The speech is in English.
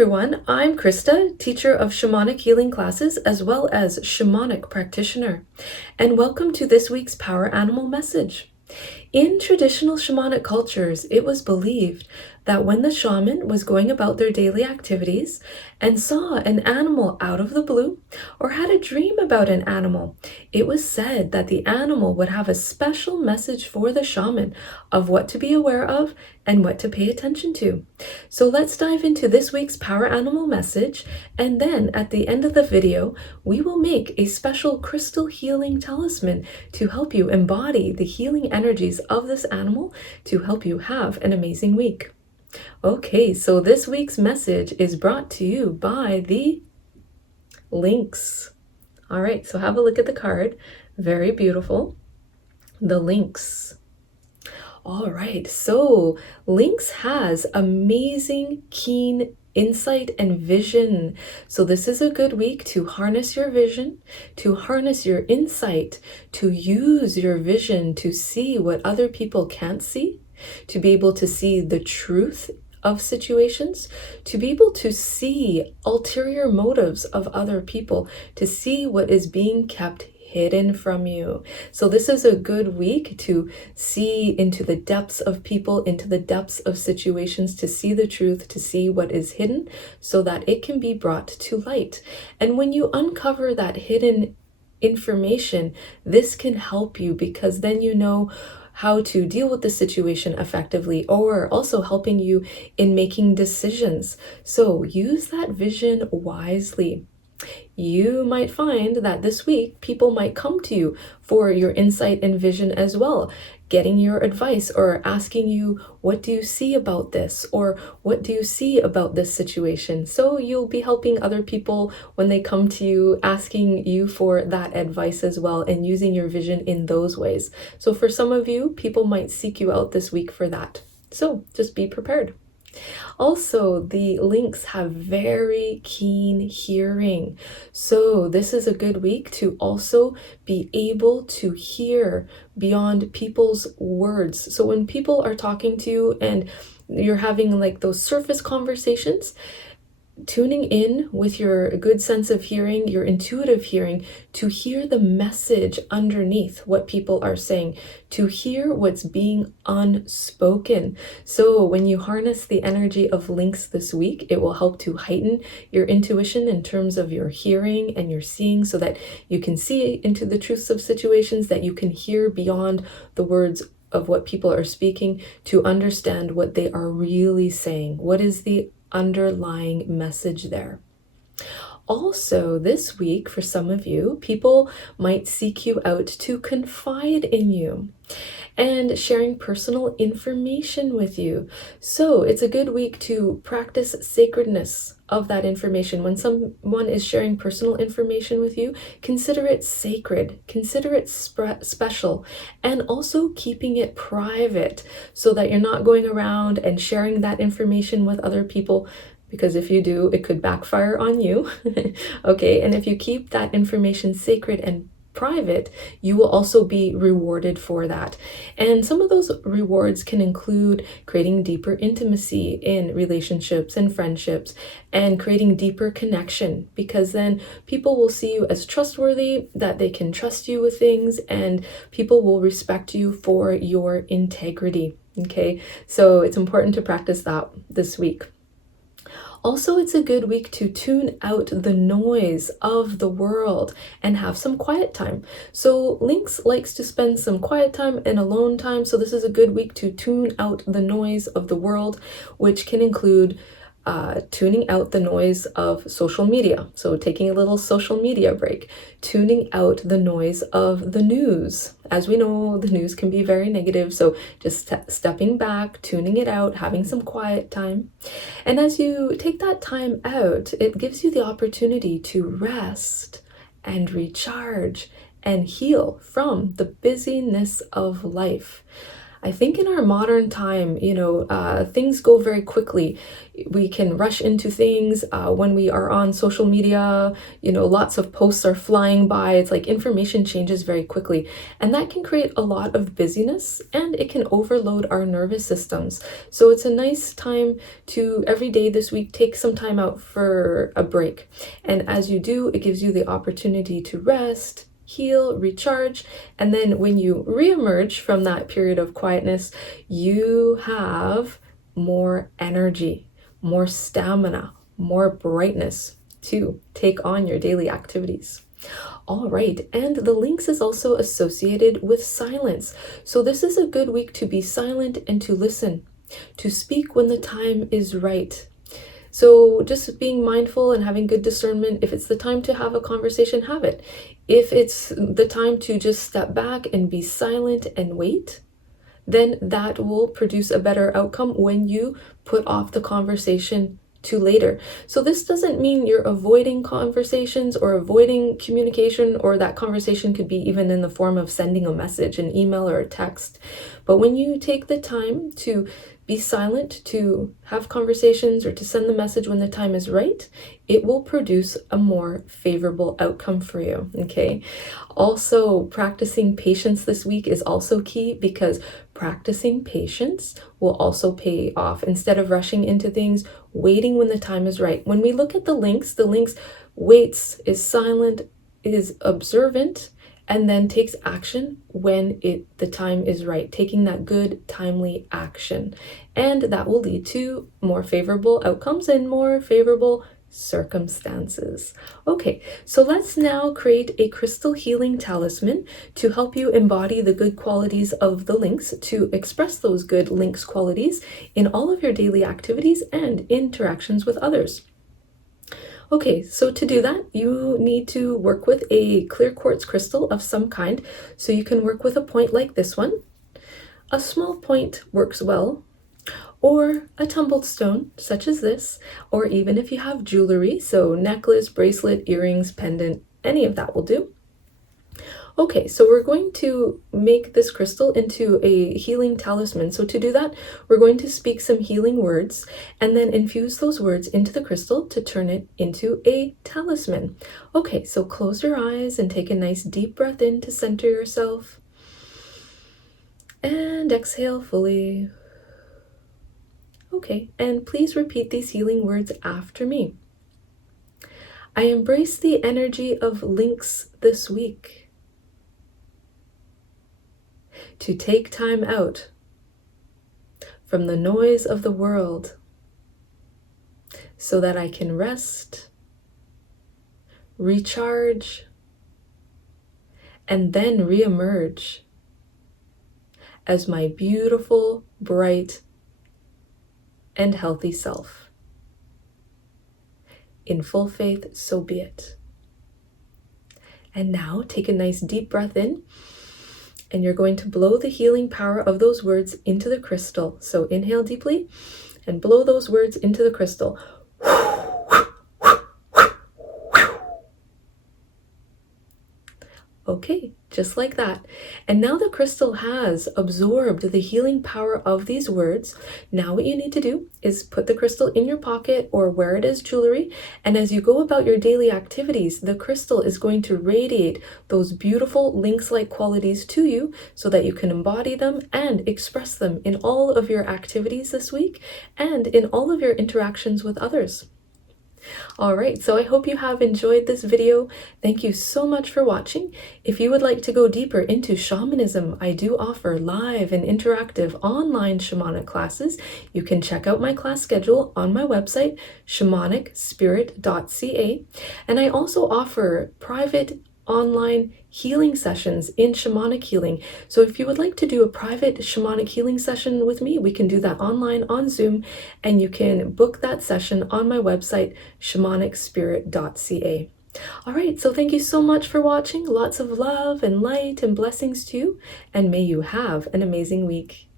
everyone, I'm Christa, teacher of shamanic healing classes as well as shamanic practitioner, and welcome to this week's Power Animal message. In traditional shamanic cultures, it was believed that when the shaman was going about their daily activities and saw an animal out of the blue or had a dream about an animal, it was said that the animal would have a special message for the shaman of what to be aware of and what to pay attention to. So let's dive into this week's Power Animal message, and then at the end of the video, we will make a special crystal healing talisman to help you embody the healing energies of this animal to help you have an amazing week. Okay, so this week's message is brought to you by the Lynx. All right, so have a look at the card. Very beautiful. The Lynx. All right, so Lynx has amazing, keen insight and vision. So this is a good week to harness your vision, to harness your insight, to use your vision to see what other people can't see, to be able to see the truth of situations, to be able to see ulterior motives of other people, to see what is being kept hidden from you. So this is a good week to see into the depths of people, into the depths of situations, to see the truth, to see what is hidden so that it can be brought to light. And when you uncover that hidden information, this can help you because then you know how to deal with the situation effectively, or also helping you in making decisions. So use that vision wisely. You might find that this week people might come to you for your insight and vision as well, getting your advice or asking you, what do you see about this? Or what do you see about this situation? So you'll be helping other people when they come to you, asking you for that advice as well, and using your vision in those ways. So for some of you, people might seek you out this week for that. So just be prepared. Also, the Lynx have very keen hearing. So this is a good week to also be able to hear beyond people's words. So when people are talking to you and you're having like those surface conversations, tuning in with your good sense of hearing, your intuitive hearing, to hear the message underneath what people are saying, to hear what's being unspoken. So when you harness the energy of Lynx this week, it will help to heighten your intuition in terms of your hearing and your seeing, so that you can see into the truths of situations, that you can hear beyond the words of what people are speaking, to understand what they are really saying. What is the underlying message there? Also, this week, for some of you, people might seek you out to confide in you and sharing personal information with you. So it's a good week to practice sacredness of that information. When someone is sharing personal information with you, consider it sacred, consider it special, and also keeping it private so that you're not going around and sharing that information with other people, because if you do, it could backfire on you. Okay, and if you keep that information sacred and private, you will also be rewarded for that. And some of those rewards can include creating deeper intimacy in relationships and friendships, and creating deeper connection, because then people will see you as trustworthy, that they can trust you with things, and people will respect you for your integrity. Okay, so it's important to practice that this week. Also, it's a good week to tune out the noise of the world and have some quiet time. So Lynx likes to spend some quiet time and alone time. So this is a good week to tune out the noise of the world, which can include tuning out the noise of social media. So taking a little social media break, tuning out the noise of the news. As we know, the news can be very negative. So just stepping back, tuning it out, having some quiet time. And as you take that time out, it gives you the opportunity to rest and recharge and heal from the busyness of life. I think in our modern time, things go very quickly. We can rush into things when we are on social media, lots of posts are flying by. It's like information changes very quickly, and that can create a lot of busyness and it can overload our nervous systems. So it's a nice time to every day this week take some time out for a break. And as you do, it gives you the opportunity to rest, heal, recharge, and then when you reemerge from that period of quietness, you have more energy, more stamina, more brightness to take on your daily activities. All right, and the lynx is also associated with silence. So this is a good week to be silent and to listen, to speak when the time is right. So just being mindful and having good discernment. If it's the time to have a conversation, have it. If it's the time to just step back and be silent and wait, then that will produce a better outcome when you put off the conversation to later. So this doesn't mean you're avoiding conversations or avoiding communication, or that conversation could be even in the form of sending a message, an email or a text. But when you take the time to be silent, to have conversations, or to send the message when the time is right, it will produce a more favorable outcome for you, okay? Also, practicing patience this week is also key, because practicing patience will also pay off. Instead of rushing into things, waiting when the time is right. When we look at the lynx waits, is silent, is observant, and then takes action when the time is right, taking that good, timely action. And that will lead to more favorable outcomes and more favorable circumstances. Okay, so let's now create a crystal healing talisman to help you embody the good qualities of the lynx, to express those good lynx qualities in all of your daily activities and interactions with others. Okay, so to do that, you need to work with a clear quartz crystal of some kind. So you can work with a point like this one. A small point works well, or a tumbled stone, such as this, or even if you have jewelry, so necklace, bracelet, earrings, pendant, any of that will do. Okay, so we're going to make this crystal into a healing talisman. So to do that, we're going to speak some healing words and then infuse those words into the crystal to turn it into a talisman. Okay, so close your eyes and take a nice deep breath in to center yourself. And exhale fully. Okay, and please repeat these healing words after me. I embrace the energy of lynx this week. To take time out from the noise of the world so that I can rest, recharge, and then reemerge as my beautiful, bright, and healthy self. In full faith, so be it. And now take a nice deep breath in. And you're going to blow the healing power of those words into the crystal. So inhale deeply and blow those words into the crystal. Okay, just like that. And now the crystal has absorbed the healing power of these words. Now what you need to do is put the crystal in your pocket or wear it as jewelry. And as you go about your daily activities, the crystal is going to radiate those beautiful lynx-like qualities to you so that you can embody them and express them in all of your activities this week and in all of your interactions with others. All right, so I hope you have enjoyed this video. Thank you so much for watching. If you would like to go deeper into shamanism, I do offer live and interactive online shamanic classes. You can check out my class schedule on my website, shamanicspirit.ca. And I also offer private online healing sessions in shamanic healing. So if you would like to do a private shamanic healing session with me, we can do that online on Zoom, and you can book that session on my website, shamanicspirit.ca. All right, so thank you so much for watching. Lots of love and light and blessings to you, and may you have an amazing week.